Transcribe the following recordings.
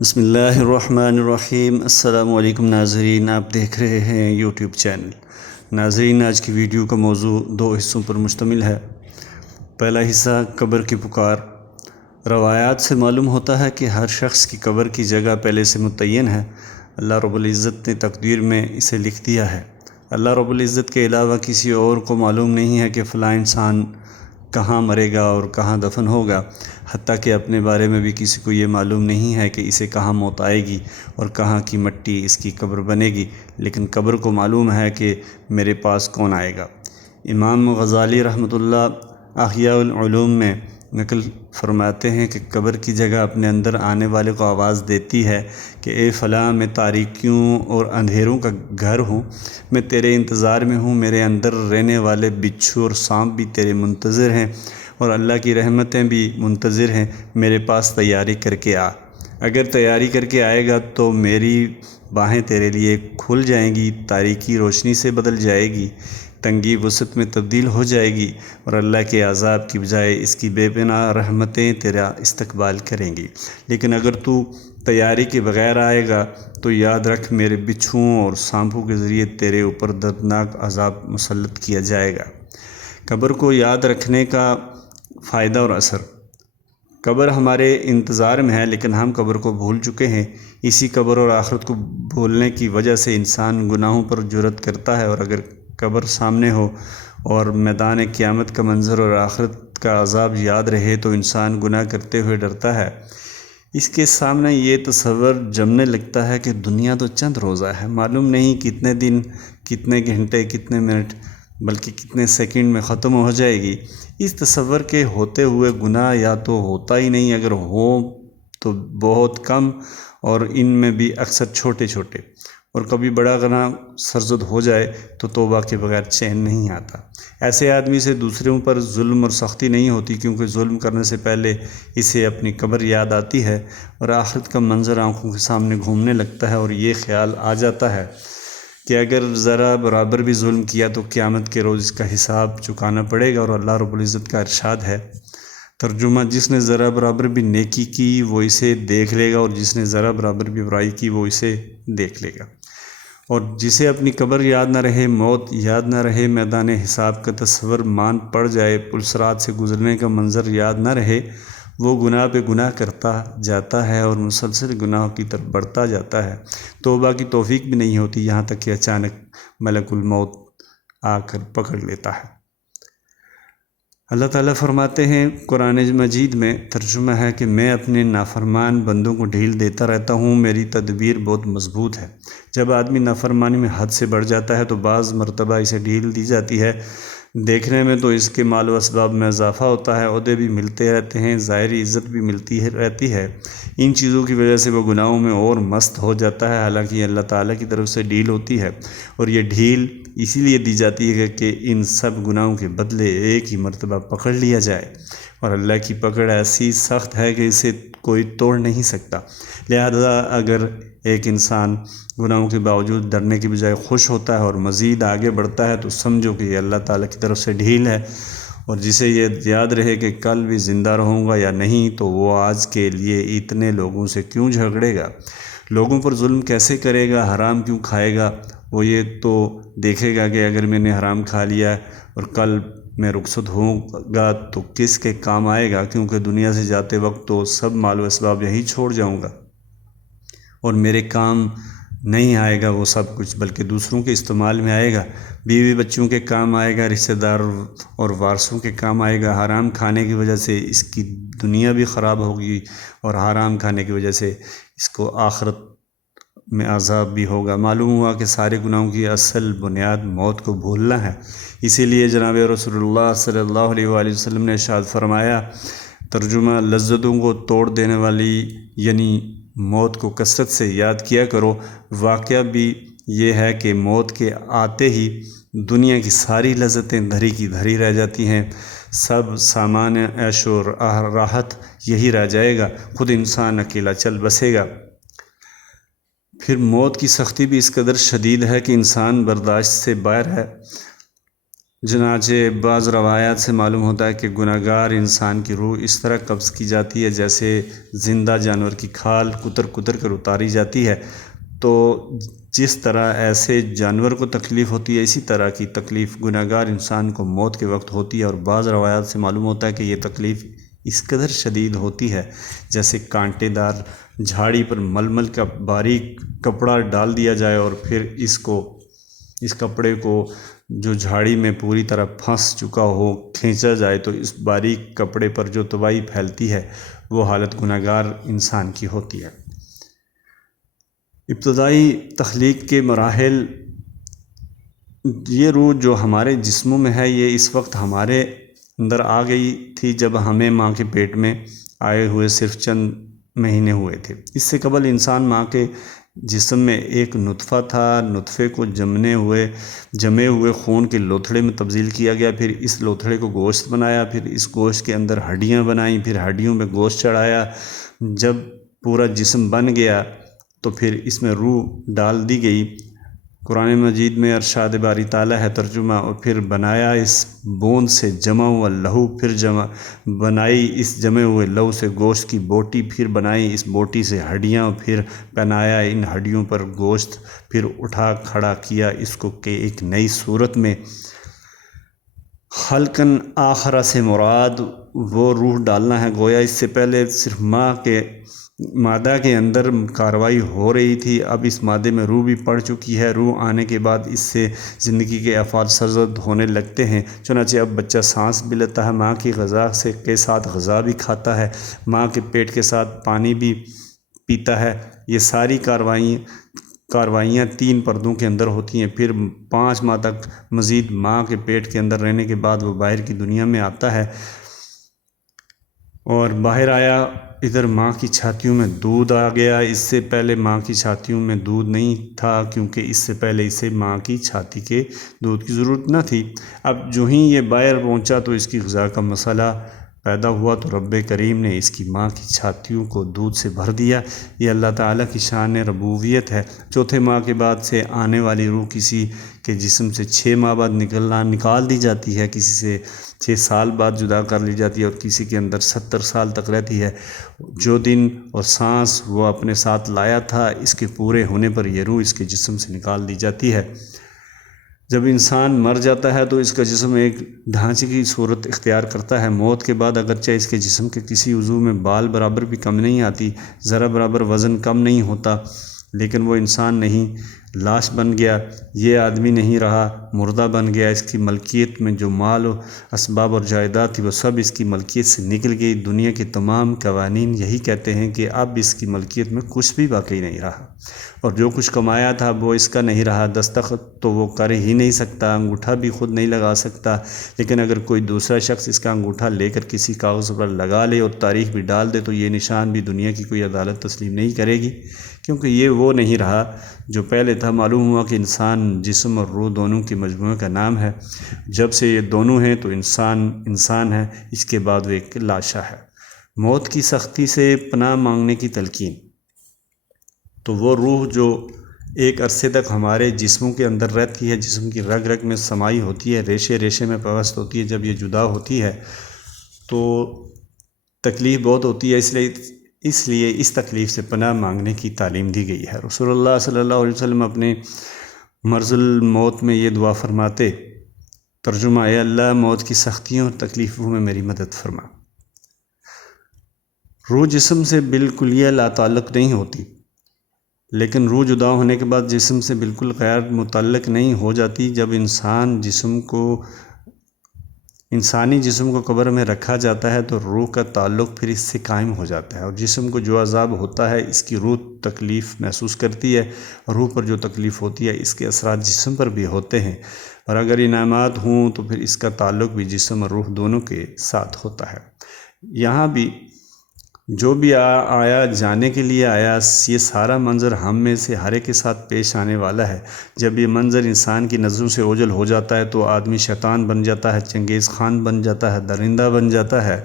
بسم اللہ الرحمن الرحیم۔ السلام علیکم ناظرین، آپ دیکھ رہے ہیں یوٹیوب چینل۔ ناظرین، آج کی ویڈیو کا موضوع دو حصوں پر مشتمل ہے۔ پہلا حصہ قبر کی پکار۔ روایات سے معلوم ہوتا ہے کہ ہر شخص کی قبر کی جگہ پہلے سے متعین ہے۔ اللہ رب العزت نے تقدیر میں اسے لکھ دیا ہے۔ اللہ رب العزت کے علاوہ کسی اور کو معلوم نہیں ہے کہ فلاں انسان کہاں مرے گا اور کہاں دفن ہوگا۔ حتیٰ کہ اپنے بارے میں بھی کسی کو یہ معلوم نہیں ہے کہ اسے کہاں موت آئے گی اور کہاں کی مٹی اس کی قبر بنے گی، لیکن قبر کو معلوم ہے کہ میرے پاس کون آئے گا۔ امام غزالی رحمۃ اللہ احیاء العلوم میں نقل فرماتے ہیں کہ قبر کی جگہ اپنے اندر آنے والے کو آواز دیتی ہے کہ اے فلاں، میں تاریکیوں اور اندھیروں کا گھر ہوں، میں تیرے انتظار میں ہوں، میرے اندر رہنے والے بچھو اور سانپ بھی تیرے منتظر ہیں اور اللہ کی رحمتیں بھی منتظر ہیں، میرے پاس تیاری کر کے آ۔ اگر تیاری کر کے آئے گا تو میری باہیں تیرے لیے کھل جائیں گی، تاریکی روشنی سے بدل جائے گی، تنگی وسعت میں تبدیل ہو جائے گی، اور اللہ کے عذاب کی بجائے اس کی بے پناہ رحمتیں تیرا استقبال کریں گی۔ لیکن اگر تو تیاری کے بغیر آئے گا تو یاد رکھ، میرے بچھوؤں اور سانپوں کے ذریعے تیرے اوپر دردناک عذاب مسلط کیا جائے گا۔ قبر کو یاد رکھنے کا فائدہ اور اثر۔ قبر ہمارے انتظار میں ہے، لیکن ہم قبر کو بھول چکے ہیں۔ اسی قبر اور آخرت کو بھولنے کی وجہ سے انسان گناہوں پر جرأت کرتا ہے، اور اگر قبر سامنے ہو اور میدان قیامت کا منظر اور آخرت کا عذاب یاد رہے تو انسان گناہ کرتے ہوئے ڈرتا ہے۔ اس کے سامنے یہ تصور جمنے لگتا ہے کہ دنیا تو چند روزہ ہے، معلوم نہیں کتنے دن، کتنے گھنٹے، کتنے منٹ، بلکہ کتنے سیکنڈ میں ختم ہو جائے گی۔ اس تصور کے ہوتے ہوئے گناہ یا تو ہوتا ہی نہیں، اگر ہو تو بہت کم، اور ان میں بھی اکثر چھوٹے چھوٹے، اور کبھی بڑا گناہ سرزد ہو جائے تو توبہ کے بغیر چین نہیں آتا۔ ایسے آدمی سے دوسروں پر ظلم اور سختی نہیں ہوتی، کیونکہ ظلم کرنے سے پہلے اسے اپنی قبر یاد آتی ہے اور آخرت کا منظر آنکھوں کے سامنے گھومنے لگتا ہے، اور یہ خیال آ جاتا ہے کہ اگر ذرا برابر بھی ظلم کیا تو قیامت کے روز اس کا حساب چکانا پڑے گا۔ اور اللہ رب العزت کا ارشاد ہے، ترجمہ: جس نے ذرا برابر بھی نیکی کی وہ اسے دیکھ لے گا، اور جس نے ذرا برابر بھی برائی کی وہ اسے دیکھ لے گا۔ اور جسے اپنی قبر یاد نہ رہے، موت یاد نہ رہے، میدان حساب کا تصور مان پڑ جائے، پلسرات سے گزرنے کا منظر یاد نہ رہے، وہ گناہ پہ گناہ کرتا جاتا ہے اور مسلسل گناہوں کی طرف بڑھتا جاتا ہے۔ توبہ کی توفیق بھی نہیں ہوتی، یہاں تک کہ اچانک ملک الموت آ کر پکڑ لیتا ہے۔ اللہ تعالیٰ فرماتے ہیں قرآن مجید میں، ترجمہ ہے کہ میں اپنے نافرمان بندوں کو ڈھیل دیتا رہتا ہوں، میری تدبیر بہت مضبوط ہے۔ جب آدمی نافرمانی میں حد سے بڑھ جاتا ہے تو بعض مرتبہ اسے ڈھیل دی جاتی ہے، دیکھنے میں تو اس کے مال و اسباب میں اضافہ ہوتا ہے، عہدے بھی ملتے رہتے ہیں، ظاہری عزت بھی ملتی رہتی ہے۔ ان چیزوں کی وجہ سے وہ گناہوں میں اور مست ہو جاتا ہے، حالانکہ یہ اللہ تعالیٰ کی طرف سے ڈھیل ہوتی ہے، اور یہ ڈھیل اسی لیے دی جاتی ہے کہ ان سب گناہوں کے بدلے ایک ہی مرتبہ پکڑ لیا جائے، اور اللہ کی پکڑ ایسی سخت ہے کہ اسے کوئی توڑ نہیں سکتا۔ لہذا اگر ایک انسان گناہوں کے باوجود ڈرنے کی بجائے خوش ہوتا ہے اور مزید آگے بڑھتا ہے تو سمجھو کہ یہ اللہ تعالیٰ کی طرف سے ڈھیل ہے، اور جسے یہ یاد رہے کہ کل بھی زندہ رہوں گا یا نہیں، تو وہ آج کے لیے اتنے لوگوں سے کیوں جھگڑے گا، لوگوں پر ظلم کیسے کرے گا، حرام کیوں کھائے گا۔ وہ یہ تو دیکھے گا کہ اگر میں نے حرام کھا لیا اور کل میں رخصت ہوں گا تو کس کے کام آئے گا، کیونکہ دنیا سے جاتے وقت تو سب مال و اسباب یہی چھوڑ جاؤں گا، اور میرے کام نہیں آئے گا وہ سب کچھ، بلکہ دوسروں کے استعمال میں آئے گا، بیوی بچوں کے کام آئے گا، رشتہ دار اور وارثوں کے کام آئے گا۔ حرام کھانے کی وجہ سے اس کی دنیا بھی خراب ہوگی، اور حرام کھانے کی وجہ سے اس کو آخرت میں عذاب بھی ہوگا۔ معلوم ہوا کہ سارے گناہوں کی اصل بنیاد موت کو بھولنا ہے۔ اسی لیے جناب رسول اللہ صلی اللہ علیہ وآلہ وسلم نے ارشاد فرمایا، ترجمہ: لذتوں کو توڑ دینے والی یعنی موت کو کثرت سے یاد کیا کرو۔ واقعہ بھی یہ ہے کہ موت کے آتے ہی دنیا کی ساری لذتیں دھری کی دھری رہ جاتی ہیں، سب سامان عیش و راحت یہی رہ جائے گا، خود انسان اکیلا چل بسے گا۔ پھر موت کی سختی بھی اس قدر شدید ہے کہ انسان برداشت سے باہر ہے۔ چنانچہ بعض روایات سے معلوم ہوتا ہے کہ گناہگار انسان کی روح اس طرح قبض کی جاتی ہے جیسے زندہ جانور کی کھال کتر کتر کر اتاری جاتی ہے۔ تو جس طرح ایسے جانور کو تکلیف ہوتی ہے، اسی طرح کی تکلیف گناہگار انسان کو موت کے وقت ہوتی ہے، اور بعض روایات سے معلوم ہوتا ہے کہ یہ تکلیف اس قدر شدید ہوتی ہے جیسے کانٹے دار جھاڑی پر ململ کا باریک کپڑا ڈال دیا جائے اور پھر اس کپڑے کو جو جھاڑی میں پوری طرح پھنس چکا ہو کھینچا جائے تو اس باریک کپڑے پر جو تباہی پھیلتی ہے وہ حالت گناہگار انسان کی ہوتی ہے۔ ابتدائی تخلیق کے مراحل، یہ روح جو ہمارے جسموں میں ہے یہ اس وقت ہمارے اندر آ گئی تھی جب ہمیں ماں کے پیٹ میں آئے ہوئے صرف چند مہینے ہوئے تھے۔ اس سے قبل انسان ماں کے جسم میں ایک نطفہ تھا۔ نطفے کو جمے ہوئے خون کے لوتھڑے میں تبدیل کیا گیا، پھر اس لوتھڑے کو گوشت بنایا، پھر اس گوشت کے اندر ہڈیاں بنائیں، پھر ہڈیوں میں گوشت چڑھایا۔ جب پورا جسم بن گیا تو پھر اس میں روح ڈال دی گئی۔ قرآن مجید میں ارشاد باری تعالیٰ ہے ترجمہ، اور پھر بنایا اس بوند سے جمع ہوا لہو، پھر بنائی اس جمے ہوئے لہو سے گوشت کی بوٹی، پھر بنائی اس بوٹی سے ہڈیاں، پھر پہنایا ان ہڈیوں پر گوشت، پھر اٹھا کھڑا کیا اس کو کہ ایک نئی صورت میں۔ خلقاً آخر سے مراد وہ روح ڈالنا ہے، گویا اس سے پہلے صرف ماں کے مادہ کے اندر کارروائی ہو رہی تھی، اب اس مادے میں روح بھی پڑ چکی ہے۔ روح آنے کے بعد اس سے زندگی کے افعال سرزد ہونے لگتے ہیں۔ چنانچہ اب بچہ سانس بھی لیتا ہے، ماں کی غذا کے ساتھ غذا بھی کھاتا ہے، ماں کے پیٹ کے ساتھ پانی بھی پیتا ہے۔ یہ ساری کاروائیاں 3 پردوں کے اندر ہوتی ہیں۔ پھر 5 ماہ تک مزید ماں کے پیٹ کے اندر رہنے کے بعد وہ باہر کی دنیا میں آتا ہے، اور باہر آیا ادھر ماں کی چھاتیوں میں دودھ آ گیا۔ اس سے پہلے ماں کی چھاتیوں میں دودھ نہیں تھا، کیونکہ اس سے پہلے اسے ماں کی چھاتی کے دودھ کی ضرورت نہ تھی۔ اب جو ہی یہ باہر پہنچا تو اس کی غذا کا مسئلہ پیدا ہوا، تو رب کریم نے اس کی ماں کی چھاتیوں کو دودھ سے بھر دیا۔ یہ اللہ تعالیٰ کی شان ربوبیت ہے۔ چوتھے ماہ کے بعد سے آنے والی روح کسی کے جسم سے 6 ماہ بعد نکال دی جاتی ہے، کسی سے 6 سال بعد جدا کر لی جاتی ہے، اور کسی کے اندر 70 سال تک رہتی ہے۔ جو دن اور سانس وہ اپنے ساتھ لایا تھا، اس کے پورے ہونے پر یہ روح اس کے جسم سے نکال دی جاتی ہے۔ جب انسان مر جاتا ہے تو اس کا جسم ایک ڈھانچے کی صورت اختیار کرتا ہے۔ موت کے بعد اگرچہ اس کے جسم کے کسی عضو میں بال برابر بھی کم نہیں آتی، ذرا برابر وزن کم نہیں ہوتا، لیکن وہ انسان نہیں، لاش بن گیا، یہ آدمی نہیں رہا، مردہ بن گیا۔ اس کی ملکیت میں جو مال و اسباب اور جائیداد تھی وہ سب اس کی ملکیت سے نکل گئی۔ دنیا کے تمام قوانین یہی کہتے ہیں کہ اب اس کی ملکیت میں کچھ بھی باقی نہیں رہا، اور جو کچھ کمایا تھا وہ اس کا نہیں رہا۔ دستخط تو وہ کر ہی نہیں سکتا، انگوٹھا بھی خود نہیں لگا سکتا، لیکن اگر کوئی دوسرا شخص اس کا انگوٹھا لے کر کسی کاغذ پر لگا لے اور تاریخ بھی ڈال دے تو یہ نشان بھی دنیا کی کوئی عدالت تسلیم نہیں کرے گی، کیونکہ یہ وہ نہیں رہا جو پہلے تھا۔ معلوم ہوا کہ انسان جسم اور روح دونوں کے مجموعے کا نام ہے۔ جب سے یہ دونوں ہیں تو انسان ہے، اس کے بعد وہ ایک لاشا ہے۔ موت کی سختی سے پناہ مانگنے کی تلقین، تو وہ روح جو ایک عرصے تک ہمارے جسموں کے اندر رہتی ہے، جسم کی رگ رگ میں سمائی ہوتی ہے، ریشے ریشے میں پیوست ہوتی ہے، جب یہ جدا ہوتی ہے تو تکلیف بہت ہوتی ہے، اس لیے اس تکلیف سے پناہ مانگنے کی تعلیم دی گئی ہے۔ رسول اللہ صلی اللہ علیہ وسلم اپنے مرض الموت میں یہ دعا فرماتے، ترجمہ: اے اللہ، موت کی سختیوں اور تکلیفوں میں میری مدد فرما۔ روح جسم سے بالکلیہ لا تعلق نہیں ہوتی، لیکن روح جدا ہونے کے بعد جسم سے بالکل غیر متعلق نہیں ہو جاتی۔ جب انسانی جسم کو قبر میں رکھا جاتا ہے تو روح کا تعلق پھر اس سے قائم ہو جاتا ہے، اور جسم کو جو عذاب ہوتا ہے اس کی روح تکلیف محسوس کرتی ہے، اور روح پر جو تکلیف ہوتی ہے اس کے اثرات جسم پر بھی ہوتے ہیں، اور اگر انعامات ہوں تو پھر اس کا تعلق بھی جسم اور روح دونوں کے ساتھ ہوتا ہے۔ یہاں بھی جو بھی آیا جانے کے لیے آیا، یہ سارا منظر ہم میں سے ہر ایک کے ساتھ پیش آنے والا ہے۔ جب یہ منظر انسان کی نظروں سے اوجھل ہو جاتا ہے تو آدمی شیطان بن جاتا ہے، چنگیز خان بن جاتا ہے، درندہ بن جاتا ہے،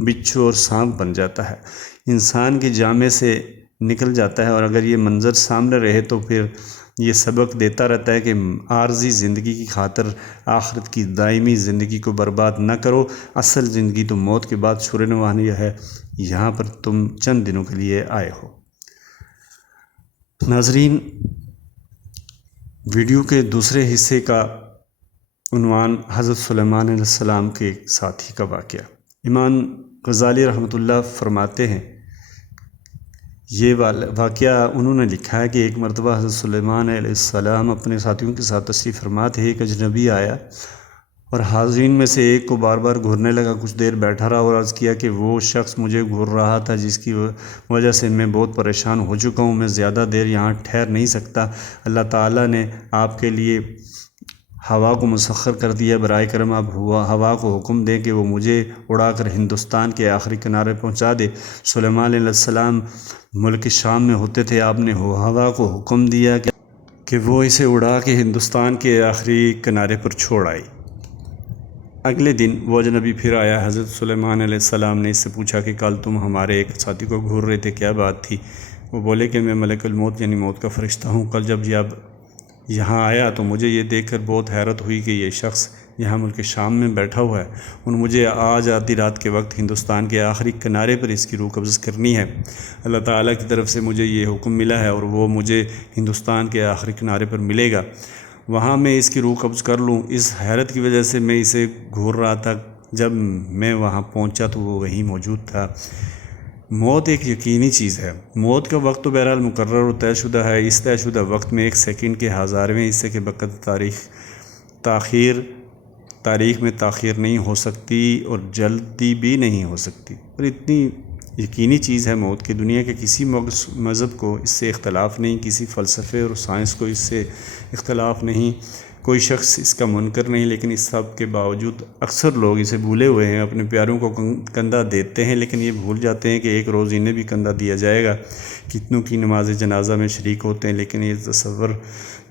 بچھو اور سانپ بن جاتا ہے، انسان کے جامے سے نکل جاتا ہے۔ اور اگر یہ منظر سامنے رہے تو پھر یہ سبق دیتا رہتا ہے کہ عارضی زندگی کی خاطر آخرت کی دائمی زندگی کو برباد نہ کرو۔ اصل زندگی تو موت کے بعد چھوڑنے والی ہے، یہاں پر تم چند دنوں کے لیے آئے ہو۔ ناظرین، ویڈیو کے دوسرے حصے کا عنوان حضرت سلیمان علیہ السلام کے ساتھی کا واقعہ۔ امام غزالی رحمۃ اللہ فرماتے ہیں، یہ واقعہ انہوں نے لکھا ہے کہ ایک مرتبہ حضرت سلیمان علیہ السلام اپنے ساتھیوں کے ساتھ تشریف فرما تھے۔ ایک اجنبی آیا اور حاضرین میں سے ایک کو بار بار گھورنے لگا، کچھ دیر بیٹھا رہا اور عرض کیا کہ وہ شخص مجھے گھور رہا تھا، جس کی وجہ سے میں بہت پریشان ہو چکا ہوں، میں زیادہ دیر یہاں ٹھہر نہیں سکتا۔ اللہ تعالیٰ نے آپ کے لیے ہوا کو مسخر کر دیا، برائے کرم آپ ہوا کو حکم دیں کہ وہ مجھے اڑا کر ہندوستان کے آخری کنارے پہنچا دے۔ سلیمان علیہ السلام ملک شام میں ہوتے تھے، آپ نے ہوا کو حکم دیا کہ وہ اسے اڑا کے ہندوستان کے آخری کنارے پر چھوڑ آئی۔ اگلے دن وہ اجنبی پھر آیا۔ حضرت سلیمان علیہ السلام نے اس سے پوچھا کہ کل تم ہمارے ایک ساتھی کو گھور رہے تھے، کیا بات تھی؟ وہ بولے کہ میں ملک الموت یعنی موت کا فرشتہ ہوں۔ کل جب یہاں آیا تو مجھے یہ دیکھ کر بہت حیرت ہوئی کہ یہ شخص یہاں ملک شام میں بیٹھا ہوا ہے اور مجھے آج آدھی رات کے وقت ہندوستان کے آخری کنارے پر اس کی روح قبض کرنی ہے۔ اللہ تعالیٰ کی طرف سے مجھے یہ حکم ملا ہے اور وہ مجھے ہندوستان کے آخری کنارے پر ملے گا، وہاں میں اس کی روح قبض کر لوں۔ اس حیرت کی وجہ سے میں اسے گھور رہا تھا، جب میں وہاں پہنچا تو وہ وہیں موجود تھا۔ موت ایک یقینی چیز ہے۔ موت کا وقت تو بہرحال مقرر اور طے شدہ ہے۔ اس طے شدہ وقت میں ایک سیکنڈ کے ہزارویں حصے کے وقت تاریخ میں تاخیر نہیں ہو سکتی اور جلدی بھی نہیں ہو سکتی، اور اتنی یقینی چیز ہے موت کی دنیا کے کسی مذہب کو اس سے اختلاف نہیں، کسی فلسفے اور سائنس کو اس سے اختلاف نہیں، کوئی شخص اس کا منکر نہیں، لیکن اس سب کے باوجود اکثر لوگ اسے بھولے ہوئے ہیں۔ اپنے پیاروں کو کندھا دیتے ہیں لیکن یہ بھول جاتے ہیں کہ ایک روز انہیں بھی کندھا دیا جائے گا۔ کتنوں کی نماز جنازہ میں شریک ہوتے ہیں لیکن یہ تصور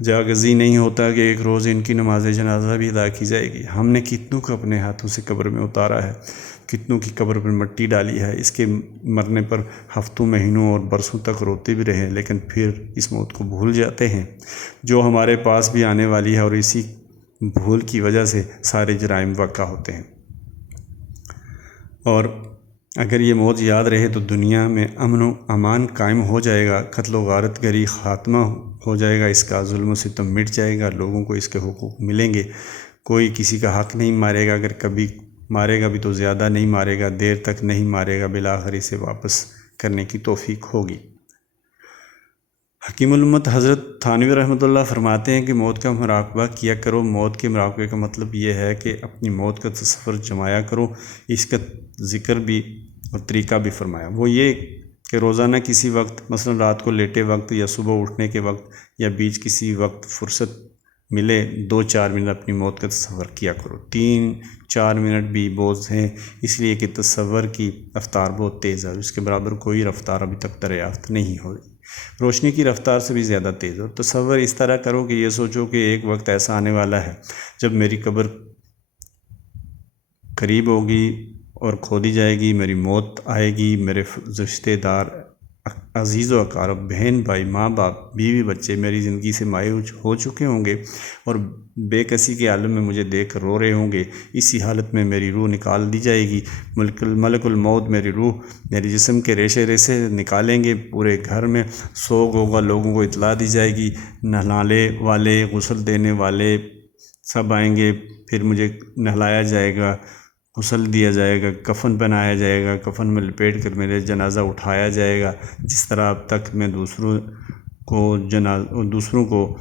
جاگزی نہیں ہوتا کہ ایک روز ان کی نماز جنازہ بھی ادا کی جائے گی۔ ہم نے کتنوں کو اپنے ہاتھوں سے قبر میں اتارا ہے، کتنوں کی قبر پر مٹی ڈالی ہے، اس کے مرنے پر ہفتوں، مہینوں اور برسوں تک روتے بھی رہے، لیکن پھر اس موت کو بھول جاتے ہیں جو ہمارے پاس بھی آنے والی ہے، اور اسی بھول کی وجہ سے سارے جرائم واقع ہوتے ہیں۔ اور اگر یہ موت یاد رہے تو دنیا میں امن و امان قائم ہو جائے گا، قتل و غارت گری خاتمہ ہو جائے گا، اس کا ظلم و ستم مٹ جائے گا، لوگوں کو اس کے حقوق ملیں گے، کوئی کسی کا حق نہیں مارے گا، اگر کبھی مارے گا بھی تو زیادہ نہیں مارے گا، دیر تک نہیں مارے گا، بالآخر اسے واپس کرنے کی توفیق ہوگی۔ حکیم الامت حضرت تھانوی رحمۃ اللہ فرماتے ہیں کہ موت کا مراقبہ کیا کرو۔ موت کے مراقبے کا مطلب یہ ہے کہ اپنی موت کا تصور جمایا کرو۔ اس کا ذکر بھی اور طریقہ بھی فرمایا، وہ یہ کہ روزانہ کسی وقت، مثلا رات کو لیٹے وقت یا صبح اٹھنے کے وقت یا بیچ کسی وقت فرصت ملے 2-4 منٹ اپنی موت کا تصور کیا کرو۔ 3-4 منٹ بھی بہت ہیں، اس لیے کہ تصور کی رفتار بہت تیز ہے، اس کے برابر کوئی رفتار ابھی تک دریافت نہیں ہوئی، روشنی کی رفتار سے بھی زیادہ تیز ہو۔ تصور اس طرح کرو کہ یہ سوچو کہ ایک وقت ایسا آنے والا ہے جب میری قبر قریب ہوگی اور کھودی جائے گی، میری موت آئے گی، میرے رشتے دار، عزیز و اقارب، بہن بھائی، ماں باپ، بیوی بچے میری زندگی سے مایوس ہو چکے ہوں گے اور بے کسی کے عالم میں مجھے دیکھ کر رو رہے ہوں گے۔ اسی حالت میں میری روح نکال دی جائے گی، ملک الموت میری روح میرے جسم کے ریشے ریشے نکالیں گے، پورے گھر میں سوگ ہوگا، لوگوں کو اطلاع دی جائے گی، نہلانے والے، غسل دینے والے سب آئیں گے، پھر مجھے نہلایا جائے گا، غسل دیا جائے گا، کفن پہنایا جائے گا، کفن میں لپیٹ کر میرے جنازہ اٹھایا جائے گا۔ جس طرح اب تک میں دوسروں کو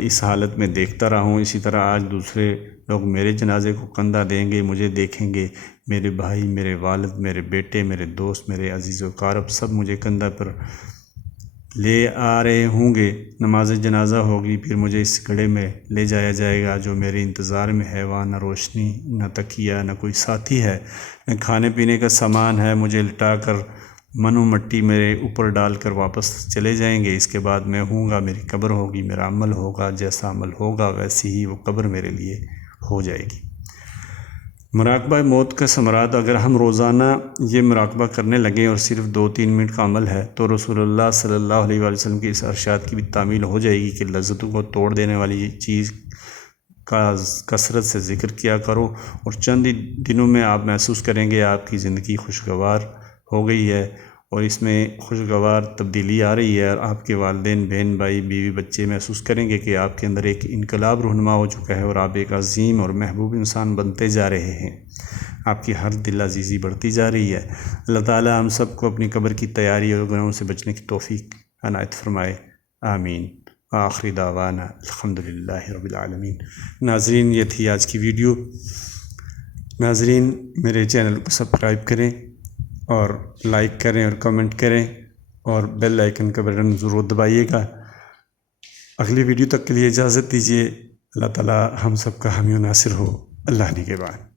اس حالت میں دیکھتا رہا ہوں، اسی طرح آج دوسرے لوگ میرے جنازے کو کندھا دیں گے، مجھے دیکھیں گے، میرے بھائی، میرے والد، میرے بیٹے، میرے دوست، میرے عزیز و اقارب سب مجھے کندھا پر لے آ رہے ہوں گے، نماز جنازہ ہوگی، پھر مجھے اس گڑھے میں لے جایا جائے گا جو میرے انتظار میں ہے، وہاں نہ روشنی، نہ تکیہ، نہ کوئی ساتھی ہے، نہ کھانے پینے کا سامان ہے، مجھے لٹا کر من و مٹی میرے اوپر ڈال کر واپس چلے جائیں گے۔ اس کے بعد میں ہوں گا، میری قبر ہوگی، میرا عمل ہوگا، جیسا عمل ہوگا ویسی ہی وہ قبر میرے لیے ہو جائے گی۔ مراقبہ موت کا ثمرات، اگر ہم روزانہ یہ مراقبہ کرنے لگیں اور صرف 2-3 منٹ کا عمل ہے تو رسول اللہ صلی اللہ علیہ وآلہ وسلم کی اس ارشاد کی بھی تعمیل ہو جائے گی کہ لذتوں کو توڑ دینے والی چیز کا کثرت سے ذکر کیا کرو، اور چند ہی دنوں میں آپ محسوس کریں گے آپ کی زندگی خوشگوار ہو گئی ہے اور اس میں خوشگوار تبدیلی آ رہی ہے، اور آپ کے والدین، بہن بھائی، بیوی، بچے محسوس کریں گے کہ آپ کے اندر ایک انقلاب رونما ہو چکا ہے اور آپ ایک عظیم اور محبوب انسان بنتے جا رہے ہیں، آپ کی ہر دل عزیزی بڑھتی جا رہی ہے۔ اللہ تعالی ہم سب کو اپنی قبر کی تیاری اور گناہوں سے بچنے کی توفیق عنایت فرمائے، آمین۔ آخری دعوانا الحمدللہ رب العالمین۔ ناظرین، یہ تھی آج کی ویڈیو۔ ناظرین، میرے چینل کو سبسکرائب کریں اور لائک کریں اور کمنٹ کریں اور بیل آئیکن کا بٹن ضرور دبائیے گا۔ اگلی ویڈیو تک کے لیے اجازت دیجیے۔ اللہ تعالی ہم سب کا حامی و ناصر ہو۔ اللہ نگہبان۔